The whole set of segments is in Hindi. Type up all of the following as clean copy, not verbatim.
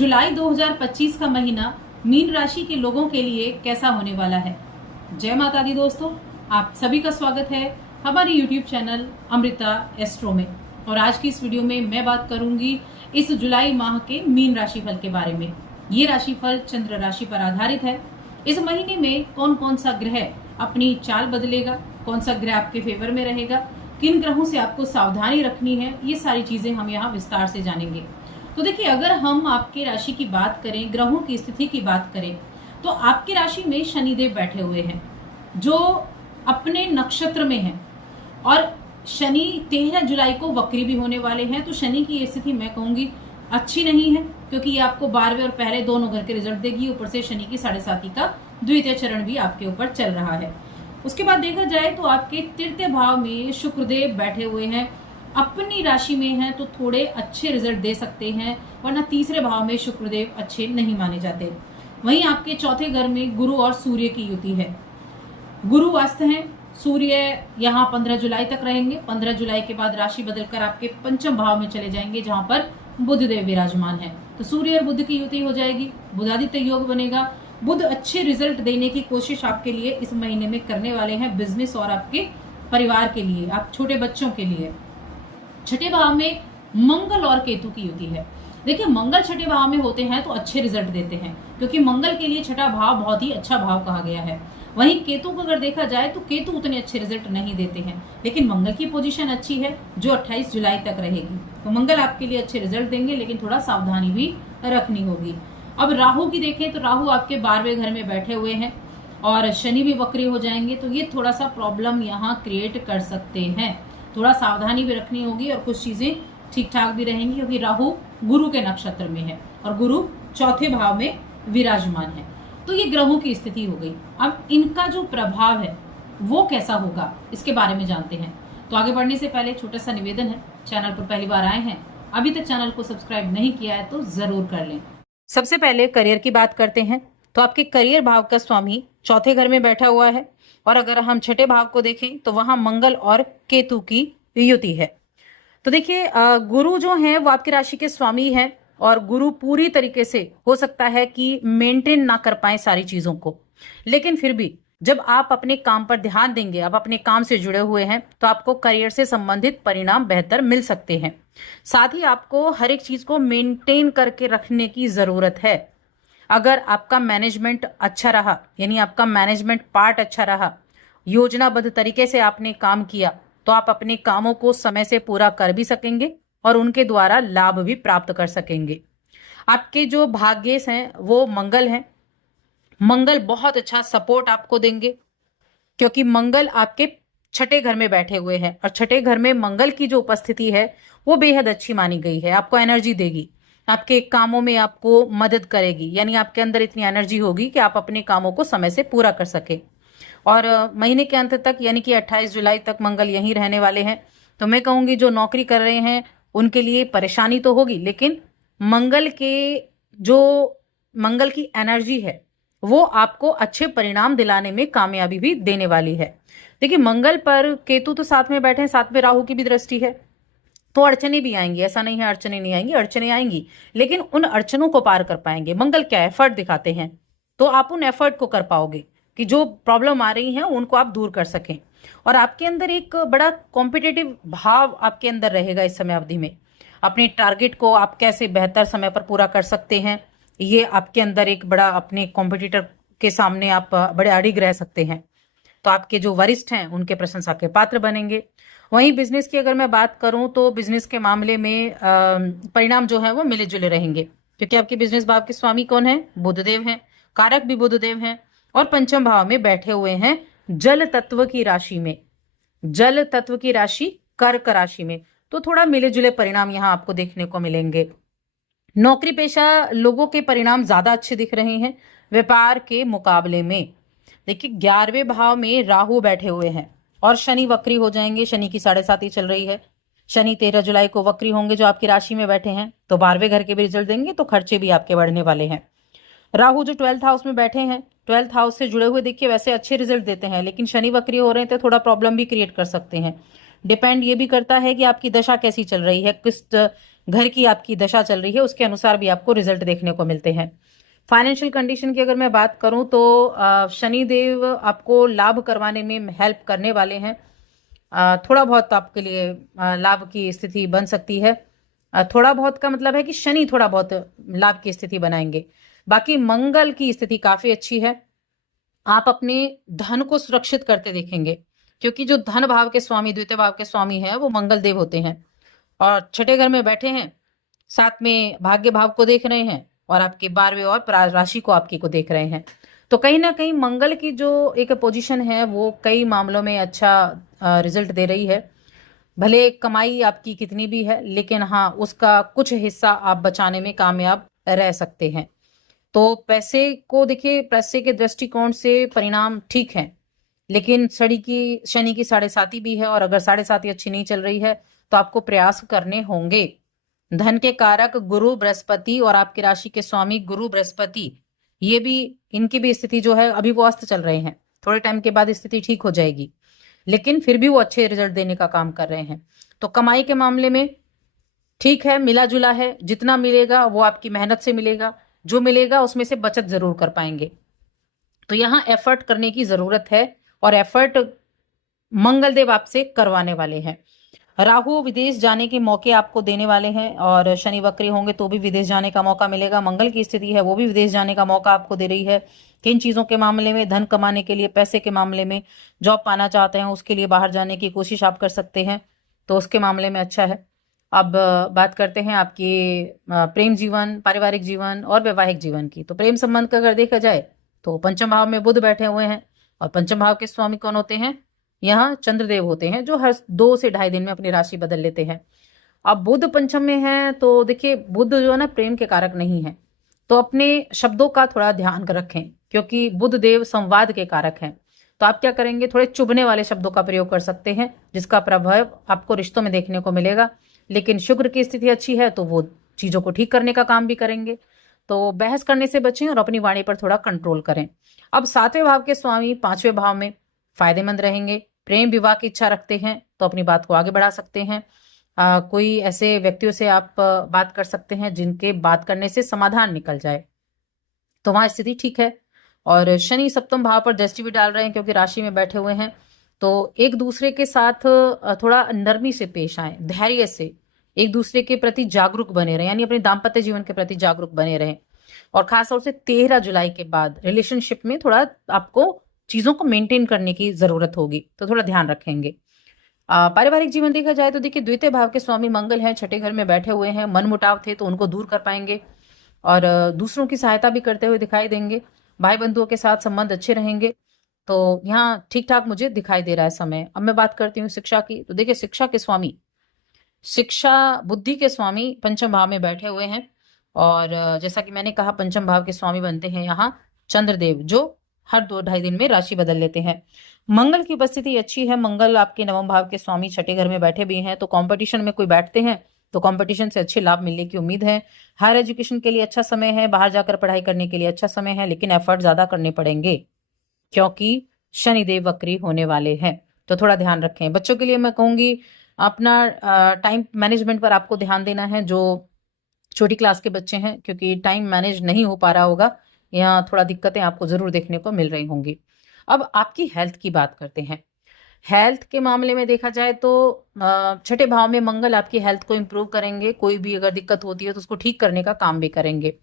जुलाई 2025 का महीना मीन राशि के लोगों के लिए कैसा होने वाला है। जय माता दी दोस्तों, आप सभी का स्वागत है हमारे YouTube चैनल अमृता एस्ट्रो में। और आज की इस वीडियो में मैं बात करूंगी इस जुलाई माह के मीन राशिफल के बारे में। ये राशिफल चंद्र राशि पर आधारित है। इस महीने में कौन कौन सा ग्रह अपनी चाल बदलेगा, कौन सा ग्रह आपके फेवर में रहेगा, किन ग्रहों से आपको सावधानी रखनी है, ये सारी चीजें हम यहाँ विस्तार से जानेंगे। तो देखिए, अगर हम आपके राशि की बात करें, ग्रहों की स्थिति की बात करें, तो आपकी राशि में शनिदेव बैठे हुए हैं जो अपने नक्षत्र में हैं और शनि 13 जुलाई को वक्री भी होने वाले हैं। तो शनि की स्थिति मैं कहूंगी अच्छी नहीं है, क्योंकि ये आपको 12वें और पहले दोनों घर के रिजल्ट देगी। ऊपर से शनि की 7.5 का द्वितीय चरण भी आपके ऊपर चल रहा है। उसके बाद देखा जाए तो आपके तृतीय भाव में शुक्रदेव बैठे हुए हैं, अपनी राशि में हैं तो थोड़े अच्छे रिजल्ट दे सकते हैं, वरना तीसरे भाव में शुक्रदेव अच्छे नहीं माने जाते। वहीं आपके चौथे घर में गुरु और सूर्य की युति है। गुरु अस्त हैं, सूर्य यहाँ 15 जुलाई तक रहेंगे। 15 जुलाई के बाद राशि बदलकर आपके पंचम भाव में चले जाएंगे, जहां पर बुध देव विराजमान है। तो सूर्य और बुध की युति हो जाएगी, बुधादित्य योग बनेगा। बुध अच्छे रिजल्ट देने की कोशिश आपके लिए इस महीने में करने वाले हैं, बिजनेस और आपके परिवार के लिए, आप छोटे बच्चों के लिए। छठे भाव में मंगल और केतु की युति है। देखिए, मंगल छठे भाव में होते हैं तो अच्छे रिजल्ट देते हैं, क्योंकि मंगल के लिए छठा भाव बहुत ही अच्छा भाव कहा गया है। वहीं केतु को अगर देखा जाए तो केतु उतने अच्छे रिजल्ट नहीं देते हैं, लेकिन मंगल की पोजीशन अच्छी है जो 28 जुलाई तक रहेगी। तो मंगल आपके लिए अच्छे रिजल्ट देंगे, लेकिन थोड़ा सावधानी भी रखनी होगी। अब राहु की देखें तो राहु आपके 12वें घर में बैठे हुए हैं और शनि भी वक्री हो जाएंगे, तो ये थोड़ा सा प्रॉब्लम यहाँ क्रिएट कर सकते हैं। थोड़ा सावधानी भी रखनी होगी और कुछ चीजें ठीक ठाक भी रहेंगी, क्योंकि राहु गुरु के नक्षत्र में है और गुरु चौथे भाव में विराजमान है। तो ये ग्रहों की स्थिति हो गई। अब इनका जो प्रभाव है वो कैसा होगा, इसके बारे में जानते हैं। तो आगे बढ़ने से पहले छोटा सा निवेदन है, चैनल पर पहली बार आए हैं, अभी तक चैनल को सब्सक्राइब नहीं किया है तो जरूर कर लें। सबसे पहले करियर की बात करते हैं। तो आपके करियर भाव का स्वामी चौथे घर में बैठा हुआ है, और अगर हम छठे भाव को देखें तो वहां मंगल और केतु की युति है। तो देखिए, गुरु जो है वो आपकी राशि के स्वामी है, और गुरु पूरी तरीके से हो सकता है कि मेंटेन ना कर पाए सारी चीजों को, लेकिन फिर भी जब आप अपने काम पर ध्यान देंगे, आप अपने काम से जुड़े हुए हैं, तो आपको करियर से संबंधित परिणाम बेहतर मिल सकते हैं। साथ ही आपको हर एक चीज को मेंटेन करके रखने की जरूरत है। अगर आपका मैनेजमेंट अच्छा रहा, यानी आपका मैनेजमेंट पार्ट अच्छा रहा, योजनाबद्ध तरीके से आपने काम किया, तो आप अपने कामों को समय से पूरा कर भी सकेंगे और उनके द्वारा लाभ भी प्राप्त कर सकेंगे। आपके जो भाग्येश हैं वो मंगल हैं। मंगल बहुत अच्छा सपोर्ट आपको देंगे, क्योंकि मंगल आपके छठे घर में बैठे हुए हैं, और छठे घर में मंगल की जो उपस्थिति है वो बेहद अच्छी मानी गई है। आपको एनर्जी देगी, आपके कामों में आपको मदद करेगी, यानी आपके अंदर इतनी एनर्जी होगी कि आप अपने कामों को समय से पूरा कर सके। और महीने के अंत तक, यानी कि 28 जुलाई तक मंगल यहीं रहने वाले हैं। तो मैं कहूंगी जो नौकरी कर रहे हैं उनके लिए परेशानी तो होगी, लेकिन मंगल की एनर्जी है वो आपको अच्छे परिणाम दिलाने में कामयाबी भी देने वाली है। देखिए, मंगल पर केतु तो साथ में बैठे हैं, साथ में राहु की भी दृष्टि है, तो अड़चने भी आएंगी, ऐसा नहीं है अड़चने नहीं आएंगी, अड़चने आएंगी, लेकिन उन अड़चनों को पार कर पाएंगे। मंगल क्या एफर्ट दिखाते हैं, तो आप उन एफर्ट को कर पाओगे कि जो प्रॉब्लम आ रही है उनको आप दूर कर सकें। और आपके अंदर एक बड़ा कॉम्पिटिटिव भाव आपके अंदर रहेगा इस समय अवधि में। अपने टारगेट को आप कैसे बेहतर समय पर पूरा कर सकते हैं, ये आपके अंदर एक बड़ा, अपने कॉम्पिटिटर के सामने आप बड़े अडिग रह सकते हैं। तो आपके जो वरिष्ठ हैं उनके प्रशंसा के पात्र बनेंगे। वहीं बिजनेस की अगर मैं बात करूं तो बिजनेस के मामले में परिणाम जो है वो मिले जुले रहेंगे, क्योंकि आपके बिजनेस भाव के स्वामी कौन है? बुधदेव हैं, कारक भी बुधदेव हैं, और पंचम भाव में बैठे हुए हैं जल तत्व की राशि में, जल तत्व की राशि कर्क राशि में। तो थोड़ा मिले जुले परिणाम यहाँ आपको देखने को मिलेंगे। नौकरी पेशा लोगों के परिणाम ज्यादा अच्छे दिख रहे हैं व्यापार के मुकाबले में। देखिए, 11वें भाव में राहु बैठे हुए हैं और शनि वक्री हो जाएंगे। शनि की 7.5 चल रही है। शनि 13 जुलाई को वक्री होंगे जो आपकी राशि में बैठे हैं, तो 12वें घर के भी रिजल्ट देंगे, तो खर्चे भी आपके बढ़ने वाले हैं। राहु जो 12th हाउस में बैठे हैं, 12th हाउस से जुड़े हुए देखिए वैसे अच्छे रिजल्ट देते हैं, लेकिन शनि वक्री हो रहे हैं तो थोड़ा प्रॉब्लम भी क्रिएट कर सकते हैं। डिपेंड ये भी करता है कि आपकी दशा कैसी चल रही है, किस घर की आपकी दशा चल रही है उसके अनुसार भी आपको रिजल्ट देखने को मिलते हैं। फाइनेंशियल कंडीशन की अगर मैं बात करूं तो शनि देव आपको लाभ करवाने में हेल्प करने वाले हैं। थोड़ा बहुत आपके लिए लाभ की स्थिति बन सकती है। थोड़ा बहुत का मतलब है कि शनि थोड़ा बहुत लाभ की स्थिति बनाएंगे। बाकी मंगल की स्थिति काफी अच्छी है। आप अपने धन को सुरक्षित करते देखेंगे, क्योंकि जो धन भाव के स्वामी, द्वितीय भाव के स्वामी है वो मंगल देव होते हैं और छठे घर में बैठे हैं, साथ में भाग्य भाव को देख रहे हैं और आपके 12वें और राशि को आपकी को देख रहे हैं। तो कहीं ना कहीं मंगल की जो एक पोजीशन है वो कई मामलों में अच्छा रिजल्ट दे रही है। भले कमाई आपकी कितनी भी है, लेकिन हाँ उसका कुछ हिस्सा आप बचाने में कामयाब रह सकते हैं। तो पैसे को देखिए, पैसे के दृष्टिकोण से परिणाम ठीक है, लेकिन शनि की 7.5 भी है और अगर 7.5 अच्छी नहीं चल रही है तो आपको प्रयास करने होंगे। धन के कारक गुरु बृहस्पति और आपकी राशि के स्वामी गुरु बृहस्पति, ये भी, इनकी भी स्थिति जो है अभी वो अस्त चल रहे हैं। थोड़े टाइम के बाद स्थिति ठीक हो जाएगी, लेकिन फिर भी वो अच्छे रिजल्ट देने का काम कर रहे हैं। तो कमाई के मामले में ठीक है, मिला जुला है। जितना मिलेगा वो आपकी मेहनत से मिलेगा, जो मिलेगा उसमें से बचत जरूर कर पाएंगे। तो यहाँ एफर्ट करने की जरूरत है और एफर्ट मंगल देव आपसे करवाने वाले हैं। राहु विदेश जाने के मौके आपको देने वाले हैं और शनि वक्री होंगे तो भी विदेश जाने का मौका मिलेगा। मंगल की स्थिति है वो भी विदेश जाने का मौका आपको दे रही है। किन चीजों के मामले में? धन कमाने के लिए, पैसे के मामले में, जॉब पाना चाहते हैं उसके लिए बाहर जाने की कोशिश आप कर सकते हैं, तो उसके मामले में अच्छा है। अब बात करते हैं आपकी प्रेम जीवन, पारिवारिक जीवन और वैवाहिक जीवन की। तो प्रेम संबंध का अगर देखा जाए तो पंचम भाव में बुध बैठे हुए हैं और पंचम भाव के स्वामी कौन होते हैं? यहाँ चंद्रदेव होते हैं, जो हर 2 से ढाई दिन में अपनी राशि बदल लेते हैं। अब बुध पंचम में है तो देखिए, बुध जो है ना प्रेम के कारक नहीं है, तो अपने शब्दों का थोड़ा ध्यान रखें, क्योंकि बुध देव संवाद के कारक हैं। तो आप क्या करेंगे? थोड़े चुभने वाले शब्दों का प्रयोग कर सकते हैं, जिसका प्रभाव आपको रिश्तों में देखने को मिलेगा। लेकिन शुक्र की स्थिति अच्छी है तो वो चीजों को ठीक करने का काम भी करेंगे। तो बहस करने से बचें और अपनी वाणी पर थोड़ा कंट्रोल करें। अब 7वें भाव के स्वामी 5वें भाव में फायदेमंद रहेंगे। प्रेम विवाह की इच्छा रखते हैं तो अपनी बात को आगे बढ़ा सकते हैं। कोई ऐसे व्यक्तियों से आप बात कर सकते हैं जिनके बात करने से समाधान निकल जाए, तो वहां स्थिति ठीक है। और शनि 7वें भाव पर दृष्टि भी डाल रहे हैं, क्योंकि राशि में बैठे हुए हैं। तो एक दूसरे के साथ थोड़ा नरमी से पेश आए, धैर्य से एक दूसरे के प्रति जागरूक बने रहे, यानी अपने दाम्पत्य जीवन के प्रति जागरूक बने रहे। और खासतौर से 13 जुलाई के बाद रिलेशनशिप में थोड़ा आपको चीजों को मेंटेन करने की जरूरत होगी, तो थोड़ा ध्यान रखेंगे। पारिवारिक जीवन देखा जाए तो देखिए, द्वितीय भाव के स्वामी मंगल हैं, छठे घर में बैठे हुए हैं। मन मुटाव थे तो उनको दूर कर पाएंगे और दूसरों की सहायता भी करते हुए दिखाई देंगे। भाई बंधुओं के साथ संबंध अच्छे रहेंगे, तो यहाँ ठीक ठाक मुझे दिखाई दे रहा है समय। अब मैं बात करती हूँ शिक्षा की। तो देखिए, शिक्षा के स्वामी, शिक्षा बुद्धि के स्वामी पंचम भाव में बैठे हुए हैं और जैसा कि मैंने कहा, पंचम भाव के स्वामी बनते हैं यहाँ चंद्रदेव, जो हर 2 ढाई दिन में राशि बदल लेते हैं। मंगल की उपस्थिति अच्छी है। मंगल आपके 9वें भाव के स्वामी छठे घर में बैठे भी हैं, तो कंपटीशन में कोई बैठते हैं तो कंपटीशन से अच्छे लाभ मिलने की उम्मीद है। हायर एजुकेशन के लिए अच्छा समय है, बाहर जाकर पढ़ाई करने के लिए अच्छा समय है, लेकिन एफर्ट ज्यादा करने पड़ेंगे क्योंकि शनिदेव वक्री होने वाले हैं, तो थोड़ा ध्यान रखें। बच्चों के लिए मैं कहूंगी अपना टाइम मैनेजमेंट पर आपको ध्यान देना है, जो छोटी क्लास के बच्चे हैं, क्योंकि टाइम मैनेज नहीं हो पा रहा होगा, यहाँ थोड़ा दिक्कतें आपको जरूर देखने को मिल रही होंगी। अब आपकी हेल्थ की बात करते हैं। हेल्थ के मामले में देखा जाए तो छठे भाव में मंगल आपकी हेल्थ को इंप्रूव करेंगे। कोई भी अगर दिक्कत होती है तो उसको ठीक करने का काम भी करेंगे।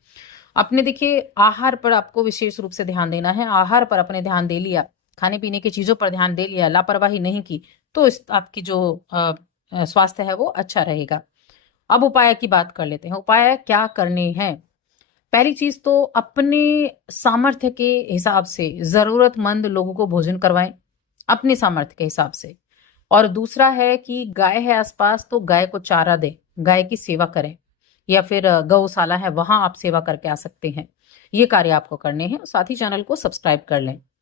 अपने देखिए, आहार पर आपको विशेष रूप से ध्यान देना है। आहार पर अपने ध्यान दे लिया, खाने पीने की चीजों पर ध्यान दे लिया, लापरवाही नहीं की, तो आपकी जो स्वास्थ्य है वो अच्छा रहेगा। अब उपाय की बात कर लेते हैं। उपाय क्या करने हैं? पहली चीज तो अपने सामर्थ्य के हिसाब से जरूरतमंद लोगों को भोजन करवाएं, अपने सामर्थ्य के हिसाब से। और दूसरा है कि गाय है आसपास तो गाय को चारा दें, गाय की सेवा करें, या फिर गौशाला है वहां आप सेवा करके आ सकते हैं। ये कार्य आपको करने हैं। साथ ही चैनल को सब्सक्राइब कर लें।